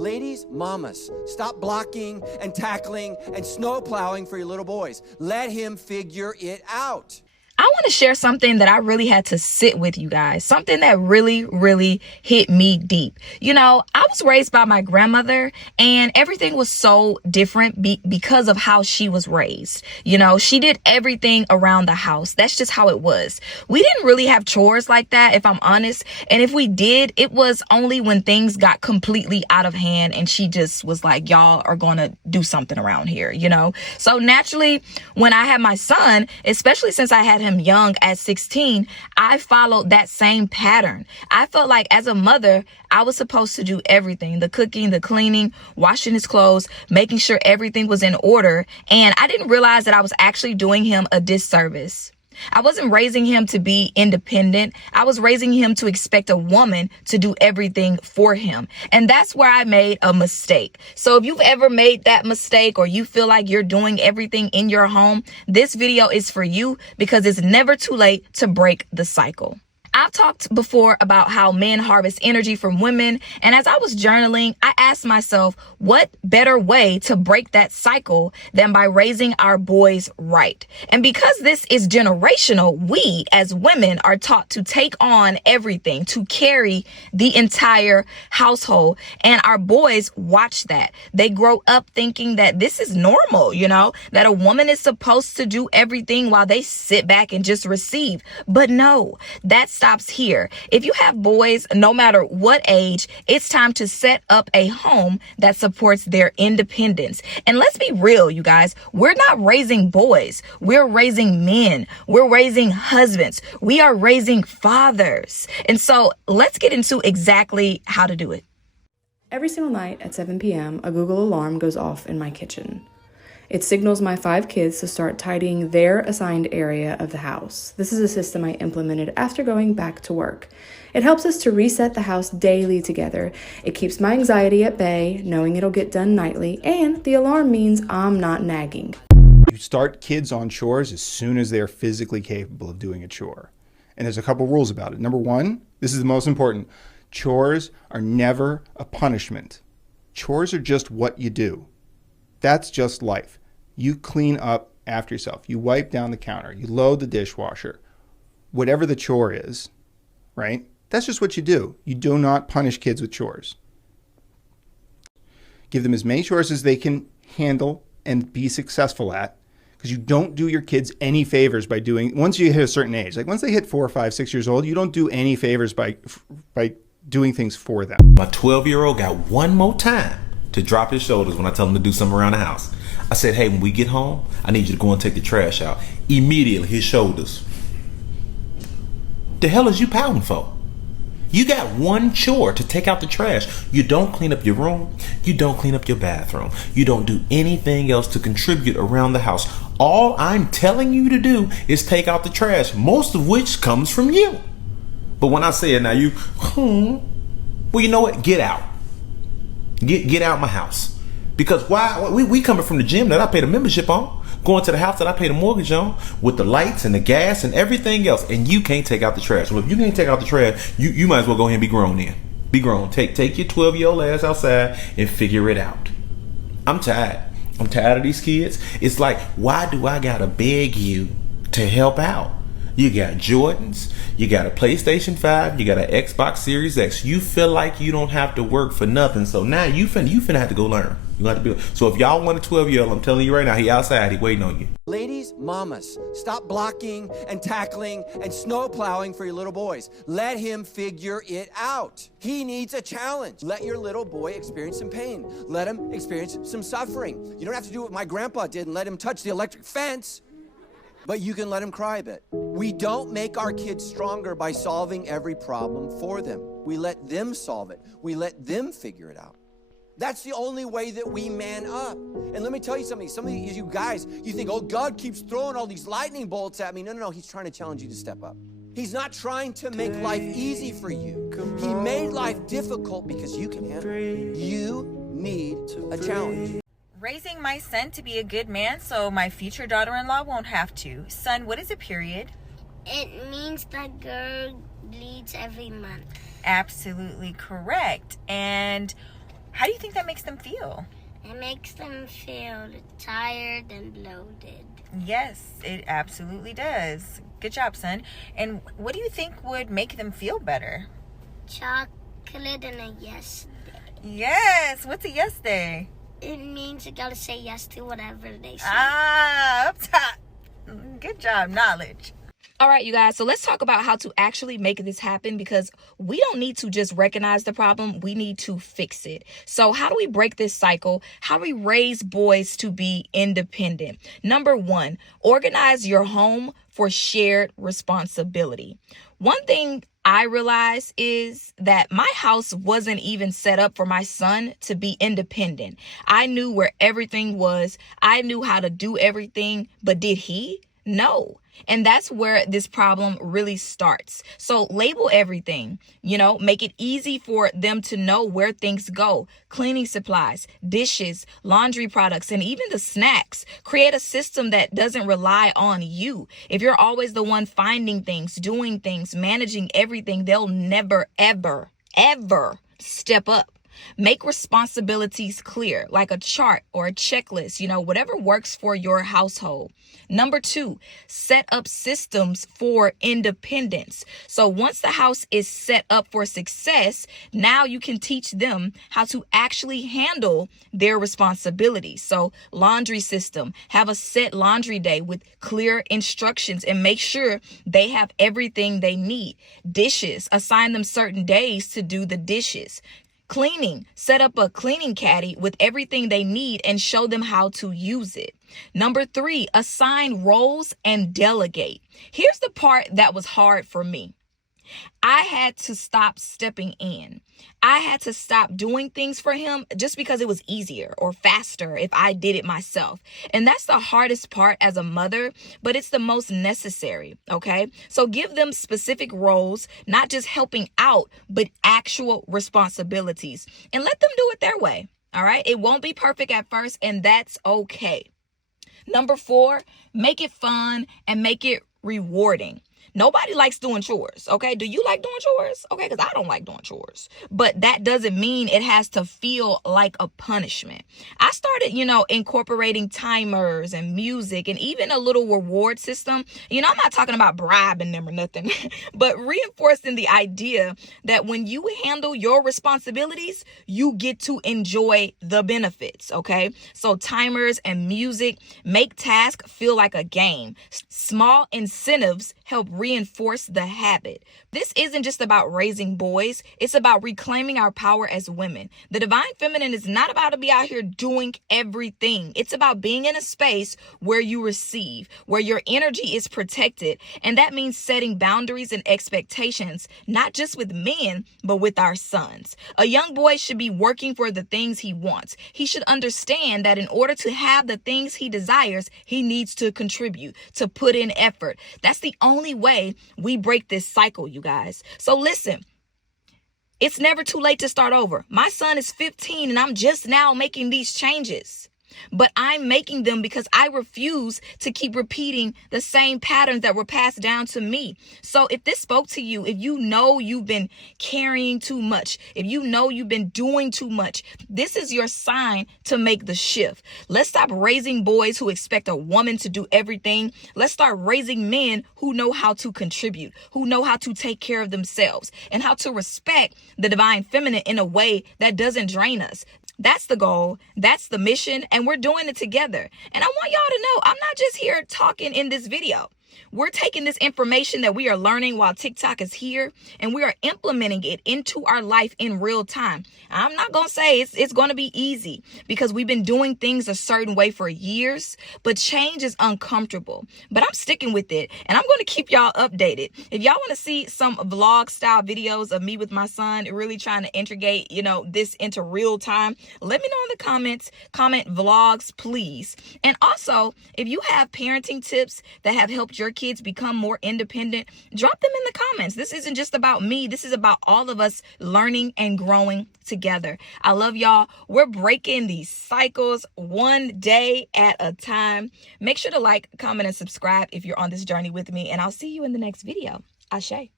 Ladies, mamas, stop blocking and tackling and snow plowing for your little boys. Let him figure it out. I want to share something that I really had to sit with, you guys. Something that really, really hit me deep. You know, I was raised by my grandmother, and everything was so different because of how she was raised. You know, she did everything around the house. That's just how it was. We didn't really have chores like that, if I'm honest. And if we did, it was only when things got completely out of hand and she just was like, y'all are going to do something around here, you know? So naturally, when I had my son, especially since I had him young at 16, I followed that same pattern. I felt like as a mother, I was supposed to do everything, the cooking, the cleaning, washing his clothes, making sure everything was in order. And I didn't realize that I was actually doing him a disservice. I wasn't raising him to be independent. I was raising him to expect a woman to do everything for him. And that's where I made a mistake. So if you've ever made that mistake or you feel like you're doing everything in your home, this video is for you because it's never too late to break the cycle. I've talked before about how men harvest energy from women. And as I was journaling, I asked myself, what better way to break that cycle than by raising our boys right? And because this is generational, we as women are taught to take on everything, to carry the entire household. And our boys watch that. They grow up thinking that this is normal, you know, that a woman is supposed to do everything while they sit back and just receive. But no, that's stops here. If you have boys, no matter what age, it's time to set up a home that supports their independence. And let's be real, you guys, we're not raising boys. We're raising men. We're raising husbands. We are raising fathers. And so let's get into exactly how to do it. Every single night at 7 p.m., a Google alarm goes off in my kitchen. It signals my 5 kids to start tidying their assigned area of the house. This is a system I implemented after going back to work. It helps us to reset the house daily together. It keeps my anxiety at bay, knowing it'll get done nightly, and the alarm means I'm not nagging. You start kids on chores as soon as they're physically capable of doing a chore. And there's a couple rules about it. Number 1, this is the most important. Chores are never a punishment. Chores are just what you do. That's just life. You clean up after yourself. You wipe down the counter. You load the dishwasher. Whatever the chore is, right? That's just what you do. You do not punish kids with chores. Give them as many chores as they can handle and be successful at, because you don't do your kids any favors by doing, once you hit a certain age, like once they hit 4, 5, 6 years old, you don't do any favors by doing things for them. My 12-year-old got one more time to drop his shoulders when I tell him to do something around the house. I said, hey, when we get home, I need you to go and take the trash out. Immediately, his shoulders. The hell is you pouting for? You got one chore to take out the trash. You don't clean up your room. You don't clean up your bathroom. You don't do anything else to contribute around the house. All I'm telling you to do is take out the trash, most of which comes from you. But when I say it now, you, well, you know what? Get out. Get out my house. Because why? We coming from the gym that I paid a membership on, going to the house that I paid a mortgage on, with the lights and the gas and everything else, and you can't take out the trash. Well, if you can't take out the trash, you might as well go ahead and be grown then. Be grown. Take your 12-year-old ass outside and figure it out. I'm tired. I'm tired of these kids. It's like, why do I gotta beg you to help out? You got Jordans, you got a PlayStation 5, you got an Xbox Series X. You feel like you don't have to work for nothing. So now you finna have to go learn. You have to be. So if y'all want a 12-year-old, I'm telling you right now, he outside, he waiting on you. Ladies, mamas, stop blocking and tackling and snow plowing for your little boys. Let him figure it out. He needs a challenge. Let your little boy experience some pain. Let him experience some suffering. You don't have to do what my grandpa did and let him touch the electric fence, but you can let him cry a bit. We don't make our kids stronger by solving every problem for them. We let them solve it. We let them figure it out. That's the only way that we man up. And let me tell you something. Some of you guys, you think, oh, God keeps throwing all these lightning bolts at me. No. He's trying to challenge you to step up. He's not trying to make life easy for you. He made life difficult because you can handle it. You need a challenge. Raising my son to be a good man so my future daughter-in-law won't have to. Son, what is a period? It means that girl bleeds every month. Absolutely correct. And How do you think that makes them feel? It makes them feel tired and bloated. Yes, it absolutely does. Good job, son. And what do you think would make them feel better? Chocolate and a yes day. Yes. What's a yes day? It means you gotta say yes to whatever they say. Up top. Good job, knowledge. All right, you guys, so let's talk about how to actually make this happen, because we don't need to just recognize the problem. We need to fix it. So how do we break this cycle? How do we raise boys to be independent? Number one, organize your home for shared responsibility. One thing I realized is that my house wasn't even set up for my son to be independent. I knew where everything was. I knew how to do everything, but did he? No. And that's where this problem really starts. So label everything, make it easy for them to know where things go. Cleaning supplies, dishes, laundry products, and even the snacks. Create a system that doesn't rely on you. If you're always the one finding things, doing things, managing everything, they'll never, ever, ever step up. Make responsibilities clear, like a chart or a checklist, whatever works for your household. Number two, set up systems for independence. So once the house is set up for success, now you can teach them how to actually handle their responsibilities. So laundry system, have a set laundry day with clear instructions and make sure they have everything they need. Dishes, assign them certain days to do the dishes. Cleaning, set up a cleaning caddy with everything they need and show them how to use it. Number three, assign roles and delegate. Here's the part that was hard for me. I had to stop stepping in. I had to stop doing things for him just because it was easier or faster if I did it myself. And that's the hardest part as a mother, but it's the most necessary, okay? So give them specific roles, not just helping out, but actual responsibilities. And let them do it their way, all right? It won't be perfect at first, and that's okay. Number four, make it fun and make it rewarding. Nobody likes doing chores, okay? Do you like doing chores? Okay, because I don't like doing chores. But that doesn't mean it has to feel like a punishment. I started, incorporating timers and music and even a little reward system. I'm not talking about bribing them or nothing, but reinforcing the idea that when you handle your responsibilities, you get to enjoy the benefits, okay? So timers and music make tasks feel like a game. Small incentives help reinforce the habit. This isn't just about raising boys. It's about reclaiming our power as women. The divine feminine is not about to be out here doing everything. It's about being in a space where you receive, where your energy is protected. And that means setting boundaries and expectations, not just with men, but with our sons. A young boy should be working for the things he wants. He should understand that in order to have the things he desires, he needs to contribute, to put in effort. That's the only way we break this cycle, you guys. So listen, it's never too late to start over. My son is 15 and I'm just now making these changes. But I'm making them because I refuse to keep repeating the same patterns that were passed down to me. So if this spoke to you, if you know you've been carrying too much, if you know you've been doing too much, this is your sign to make the shift. Let's stop raising boys who expect a woman to do everything. Let's start raising men who know how to contribute, who know how to take care of themselves, and how to respect the divine feminine in a way that doesn't drain us. That's the goal. That's the mission. And we're doing it together. And I want y'all to know, I'm not just here talking in this video. We're taking this information that we are learning while TikTok is here, and we are implementing it into our life in real time. I'm not going to say it's going to be easy because we've been doing things a certain way for years, but change is uncomfortable. But I'm sticking with it, and I'm going to keep y'all updated. If y'all want to see some vlog style videos of me with my son really trying to integrate, this into real time, let me know in the comments. Comment vlogs, please. And also, if you have parenting tips that have helped your kids become more independent, drop them in the comments. This isn't just about me. This is about all of us learning and growing together. I love y'all. We're breaking these cycles one day at a time. Make sure to like, comment, and subscribe if you're on this journey with me, and I'll see you in the next video. Ashe.